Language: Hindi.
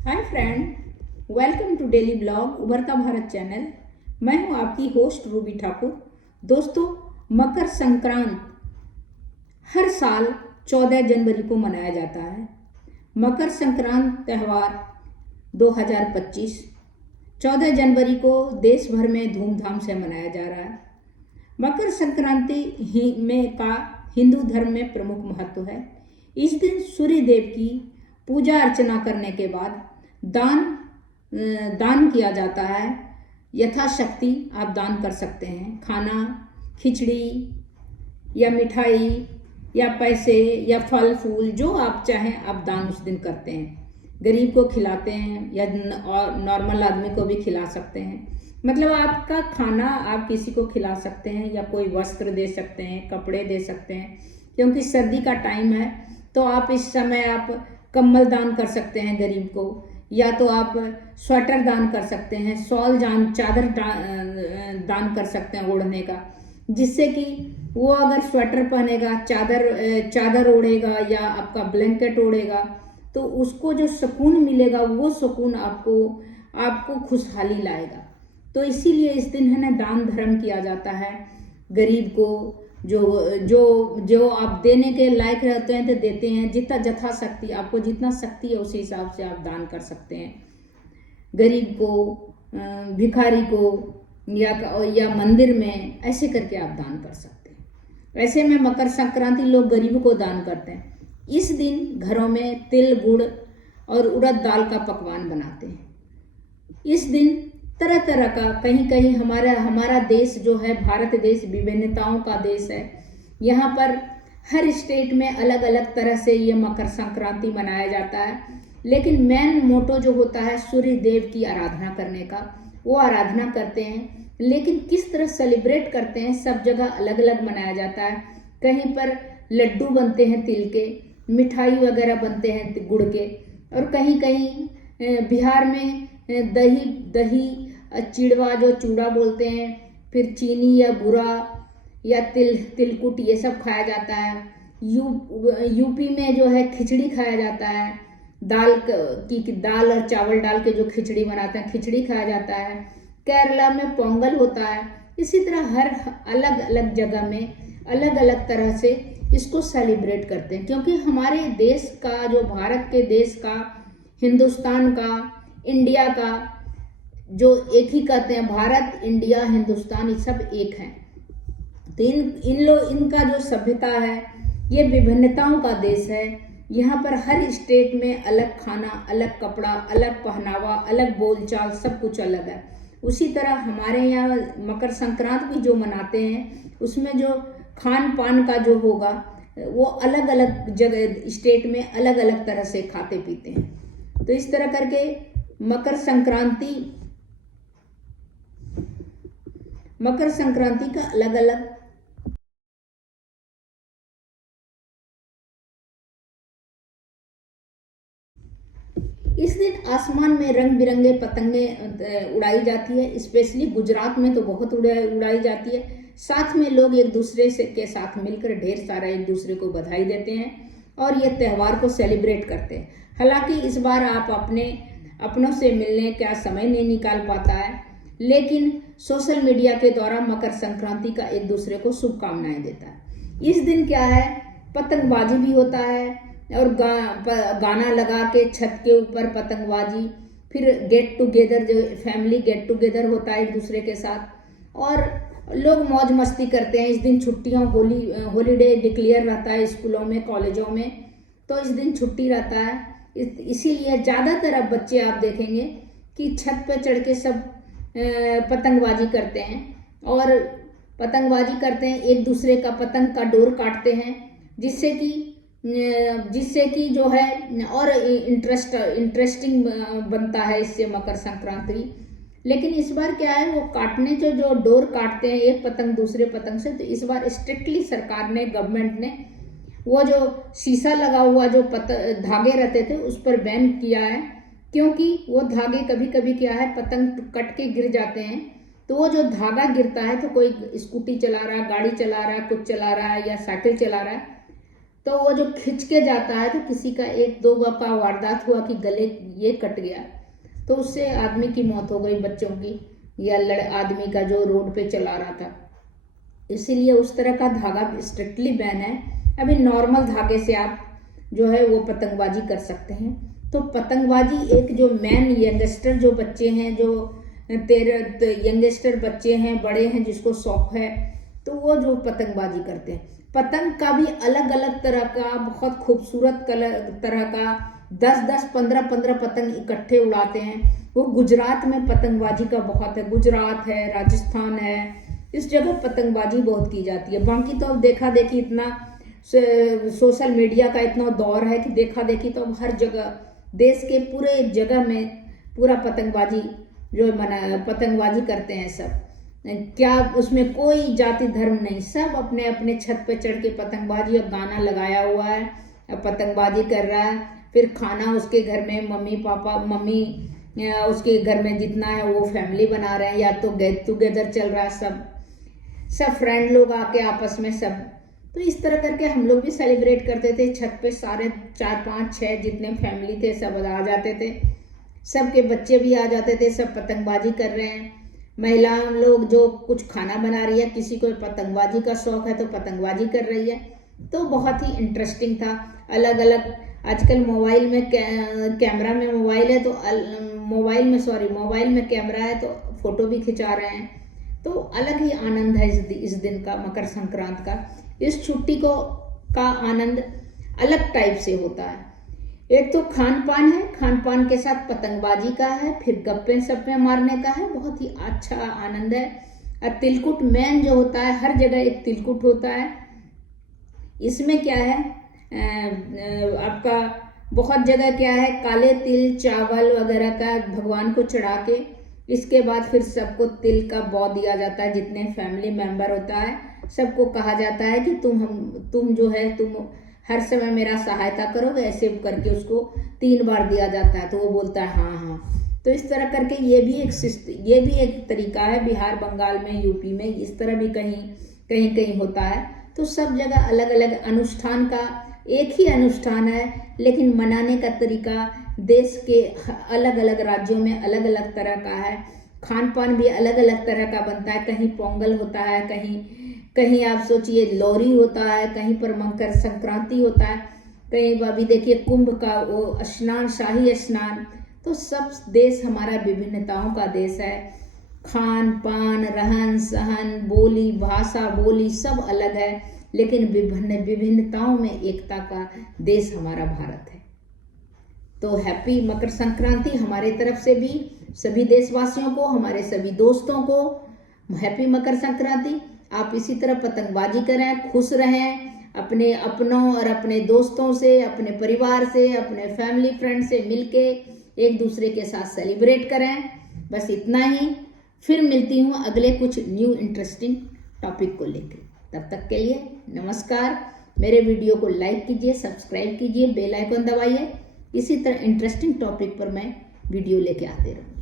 Hi friend, welcome to daily blog Ubharta Bharat channel. मैं हूं आपकी होस्ट रूबी ठाकुर। दोस्तों, मकर संक्रांत हर साल 14 जनवरी को मनाया जाता है। मकर संक्रांत त्यौहार 2025 14 जनवरी को देश भर में धूमधाम से मनाया जा रहा है। मकर संक्रांति में का हिंदू धर्म में प्रमुख महत्व है। इस दिन सूर्य देव की पूजा अर्चना करने के बाद दान दान किया जाता है। यथाशक्ति आप दान कर सकते हैं। खाना, खिचड़ी या मिठाई या पैसे या फल फूल जो आप चाहें आप दान उस दिन करते हैं। गरीब को खिलाते हैं या और नॉर्मल आदमी को भी खिला सकते हैं। मतलब आपका खाना आप किसी को खिला सकते हैं या कोई वस्त्र दे सकते हैं, कपड़े दे सकते हैं। क्योंकि सर्दी का टाइम है तो आप इस समय आप कंबल दान कर सकते हैं गरीब को, या तो आप स्वेटर दान कर सकते हैं, शॉल चादर दान कर सकते हैं ओढ़ने का, जिससे कि वो अगर स्वेटर पहनेगा, चादर ओढ़ेगा या आपका ब्लैंकेट ओढ़ेगा तो उसको जो सुकून मिलेगा वो सुकून आपको खुशहाली लाएगा। तो इसीलिए इस दिन है ना दान धर्म किया जाता है। गरीब को जो जो जो आप देने के लायक रहते हैं तो देते हैं। जितना यथाशक्ति आपको जितना शक्ति है उस हिसाब से आप दान कर सकते हैं। गरीब को, भिखारी को या मंदिर में ऐसे करके आप दान कर सकते हैं। ऐसे में मकर संक्रांति लोग गरीब को दान करते हैं। इस दिन घरों में तिल, गुड़ और उड़द दाल का पकवान बनाते हैं। इस दिन तरह तरह का, कहीं कहीं हमारा देश जो है भारत देश विभिन्नताओं का देश है। यहाँ पर हर स्टेट में अलग अलग तरह से ये मकर संक्रांति मनाया जाता है। लेकिन मेन मोटो जो होता है सूर्य देव की आराधना करने का, वो आराधना करते हैं। लेकिन किस तरह सेलिब्रेट करते हैं सब जगह अलग अलग मनाया जाता है। कहीं पर लड्डू बनते हैं तिल के, मिठाई वगैरह बनते हैं गुड़ के, और कहीं कहीं बिहार में दही चिड़वा जो चूड़ा बोलते हैं, फिर चीनी या बुरा या तिलकुट ये सब खाया जाता है। यूपी में जो है खिचड़ी खाया जाता है। दाल और चावल डाल के जो खिचड़ी बनाते हैं, खिचड़ी खाया जाता है। केरला में पोंगल होता है। इसी तरह हर अलग अलग जगह में अलग अलग तरह से इसको सेलिब्रेट करते हैं। क्योंकि हमारे देश का, जो भारत के देश का, हिंदुस्तान का, इंडिया का, जो एक ही कहते हैं, भारत, इंडिया, हिंदुस्तान, ये सब एक हैं। तो इनका जो सभ्यता है ये विभिन्नताओं का देश है। यहाँ पर हर स्टेट में अलग खाना, अलग कपड़ा, अलग पहनावा, अलग बोलचाल, सब कुछ अलग है। उसी तरह हमारे यहाँ मकर संक्रांति भी जो मनाते हैं उसमें जो खान पान का जो होगा वो अलग अलग जगह स्टेट में अलग अलग तरह से खाते पीते हैं। तो इस तरह करके मकर संक्रांति का अलग अलग इस दिन आसमान में रंग बिरंगे पतंगे उड़ाई जाती है। स्पेशली गुजरात में तो बहुत उड़ाई जाती है। साथ में लोग एक दूसरे के साथ मिलकर ढेर सारा एक दूसरे को बधाई देते हैं और ये त्यौहार को सेलिब्रेट करते हैं। हालांकि इस बार आप अपनों से मिलने का समय नहीं निकाल पाता है, लेकिन सोशल मीडिया के द्वारा मकर संक्रांति का एक दूसरे को शुभकामनाएं देता है। इस दिन क्या है, पतंगबाजी भी होता है और गाना लगा के छत के ऊपर पतंगबाजी, फिर गेट टुगेदर, जो फैमिली गेट टुगेदर होता है एक दूसरे के साथ, और लोग मौज मस्ती करते हैं। इस दिन छुट्टियां, हॉलीडे डिक्लेयर रहता है स्कूलों में, कॉलेजों में, तो इस दिन छुट्टी रहता है। इसीलिए ज़्यादातर अब बच्चे आप देखेंगे कि छत पर चढ़ के सब पतंगबाजी करते हैं और पतंगबाजी करते हैं, एक दूसरे का पतंग का डोर काटते हैं, जिससे कि जो है और इंटरेस्टिंग बनता है इससे मकर संक्रांति। लेकिन इस बार क्या है, वो काटने जो डोर काटते हैं एक पतंग दूसरे पतंग से, तो इस बार स्ट्रिक्टली सरकार ने, गवर्नमेंट ने वो जो शीशा लगा हुआ जो धागे रहते थे उस पर बैन किया है। क्योंकि वो धागे कभी कभी क्या है, पतंग कट के गिर जाते हैं, तो वो जो धागा गिरता है, तो कोई स्कूटी चला रहा है, गाड़ी चला रहा है, कुछ चला रहा है या साइकिल चला रहा है, तो वो जो खिंच के जाता है, तो किसी का एक दो का वारदात हुआ कि गले ये कट गया, तो उससे आदमी की मौत हो गई, बच्चों की या आदमी का जो रोड पे चला रहा था। इसीलिए उस तरह का धागा स्ट्रिक्टली बैन है। अभी नॉर्मल धागे से आप जो है वो पतंगबाजी कर सकते हैं। तो पतंगबाजी एक जो मैन यंगस्टर जो बच्चे हैं, जो यंगस्टर बच्चे हैं, बड़े हैं, जिसको शौक है, तो वो जो पतंगबाजी करते हैं। पतंग का भी अलग अलग तरह का, बहुत खूबसूरत तरह का 10-10, 15-15 पतंग इकट्ठे उड़ाते हैं। वो गुजरात में पतंगबाजी का बहुत है, गुजरात है, राजस्थान है, इस जगह पतंगबाजी बहुत की जाती है। बाकी तो अब देखा देखी इतना सोशल मीडिया का इतना दौर है कि देखा देखी तो अब हर जगह, देश के पूरे जगह में पूरा पतंगबाजी जो पतंगबाजी करते हैं सब। क्या उसमें कोई जाति धर्म नहीं, सब अपने अपने छत पे चढ़ के पतंगबाजी, और गाना लगाया हुआ है, पतंगबाजी कर रहा है। फिर खाना उसके घर में मम्मी उसके घर में जितना है वो फैमिली बना रहे हैं, या तो गेट टुगेदर चल रहा है, सब फ्रेंड लोग आके आपस में सब। तो इस तरह करके हम लोग भी सेलिब्रेट करते थे। छत पे सारे 4-5-6 जितने फैमिली थे सब आ जाते थे, सबके बच्चे भी आ जाते थे, सब पतंगबाजी कर रहे हैं। महिला लोग जो कुछ खाना बना रही है, किसी को पतंगबाजी का शौक है तो पतंगबाजी कर रही है। तो बहुत ही इंटरेस्टिंग था। अलग अलग आजकल मोबाइल में कैमरा में मोबाइल है, तो मोबाइल में कैमरा है, तो फोटो भी खिंचा रहे हैं। तो अलग ही आनंद है इस दिन का, मकर संक्रांत का। इस छुट्टी का आनंद अलग टाइप से होता है। एक तो खान पान है, खान पान के साथ पतंगबाजी का है, फिर गप्पे सप्पे मारने का है, बहुत ही अच्छा आनंद है। और तिलकुट मेन जो होता है, हर जगह एक तिलकुट होता है। इसमें क्या है, आपका बहुत जगह क्या है, काले तिल चावल वगैरह का भगवान को चढ़ा के, इसके बाद फिर सबको तिल का बौ दिया जाता है। जितने फैमिली मेंबर होता है सबको कहा जाता है कि तुम जो है तुम हर समय मेरा सहायता करोगे, ऐसे करके उसको 3 बार दिया जाता है। तो वो बोलता है हाँ हाँ। तो इस तरह करके ये भी एक तरीका है। बिहार, बंगाल में, यूपी में इस तरह भी कहीं होता है। तो सब जगह अलग अलग अनुष्ठान का, एक ही अनुष्ठान है लेकिन मनाने का तरीका देश के अलग अलग राज्यों में अलग अलग तरह का है। खान पान भी अलग अलग तरह का बनता है। कहीं पोंगल होता है, कहीं आप सोचिए लोहरी होता है, कहीं पर मकर संक्रांति होता है, कहीं अभी देखिए कुंभ का वो स्नान, शाही स्नान। तो सब देश हमारा विभिन्नताओं का देश है। खान पान, रहन सहन, बोली, भाषा बोली सब अलग है, लेकिन विभिन्नताओं में एकता का देश हमारा भारत है। तो हैप्पी मकर संक्रांति हमारे तरफ से भी सभी देशवासियों को, हमारे सभी दोस्तों को हैप्पी मकर संक्रांति। आप इसी तरह पतंगबाजी करें, खुश रहें, अपने अपनों और अपने दोस्तों से, अपने परिवार से, अपने फैमिली फ्रेंड से मिलके एक दूसरे के साथ सेलिब्रेट करें। बस इतना ही। फिर मिलती हूँ अगले कुछ न्यू इंटरेस्टिंग टॉपिक को लेकर। तब तक के लिए नमस्कार। मेरे वीडियो को लाइक कीजिए, सब्सक्राइब कीजिए, बेल आइकन दबाइए। इसी तरह इंटरेस्टिंग टॉपिक पर मैं वीडियो लेके आते रहूँगी।